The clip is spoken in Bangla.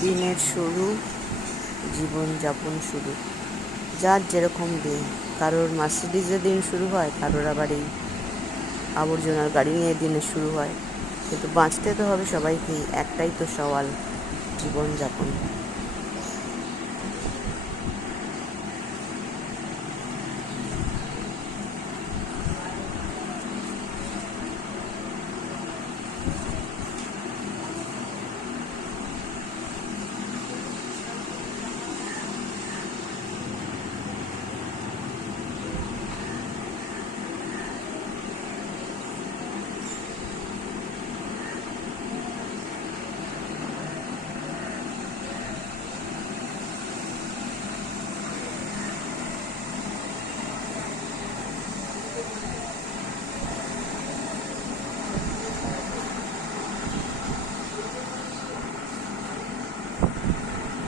দিনের শুরু, জীবনযাপন শুরু, যার যেরকম দিন। কারোর মার্সিডিজে দিন শুরু হয়, কারোর আবার এই আবর্জনার গাড়ি নিয়ে দিনের শুরু হয়। কিন্তু বাঁচতে তো হবে সবাইকেই, একটাই তো সওয়াল, জীবনযাপন।